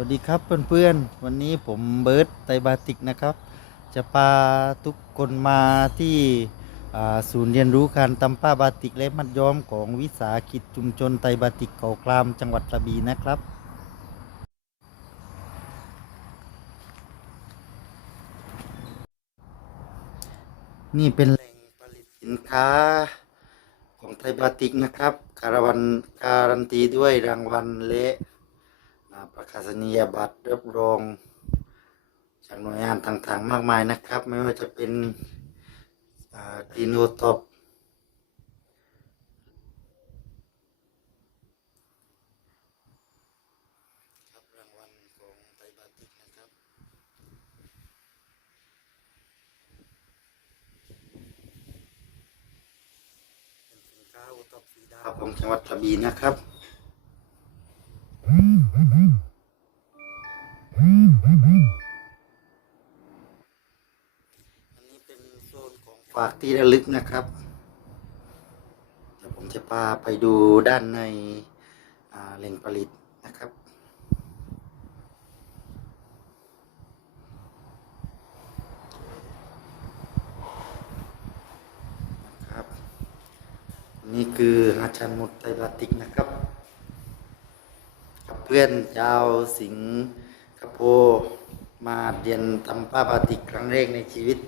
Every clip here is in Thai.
วัสดีครับเพื่อนๆ วันนี้ผมเบิร์ตไตบาติกนะครับ จะพาทุกคนมาที่ศูนย์เรียนรู้การตำผ้าบาติกและมัดย้อมของวิสาหกิจชุมชนไตบาติกเก่ากลามจังหวัดกระบี่นะครับ นี่เป็นแหล่งผลิตสินค้าของไทบาติกนะครับ การันการันตีด้วยรางวัลและ ประกาศนียบัตรรับรองจากหน่วยงานต่างๆ มากมายนะครับ ไม่ว่าจะเป็นกรีนโอท็อปของไทยบาติกนท็อปของจังหวัดกระบี่นะครับ นนี้เป็นโซนของฝากที่ระลึกนะครับเดี๋ยวผมจะพาไปดูด้านในแหล่งผลิตนะครับนะครับนี่คืออาจารย์มุดไตรบาติกนะครับ เพื่อนยาวสิงคโปร์มาเรียนทำผ้าบาติกครั้งแรกในชีวิต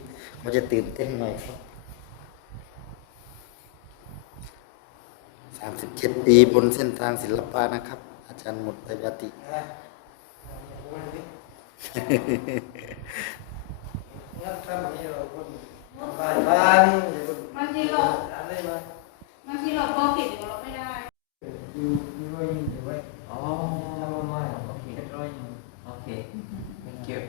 ก็จะตื่นเต้นหน่อยครับสามสิบเจ็ดปีบนเส้นทางศิลปะนะครับ อาจารย์หมดไตรบาติกบางทีเราบางทีเราพอผิดหรือเราไม่ได้ อ๋อไม่โอเคโอเค thank you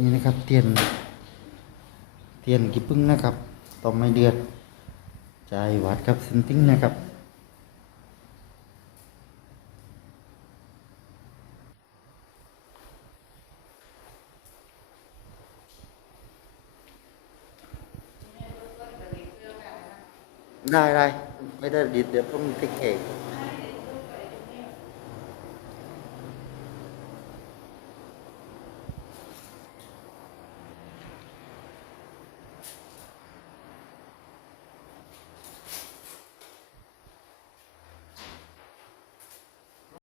นี่นะครับเทียนเทียนกี่พึ่งนะครับต่อไม่เดือดใจวัดกับสินติ้งนะครับได้ได้ไม่ได้ดิดเดี๋ยวผมติเกต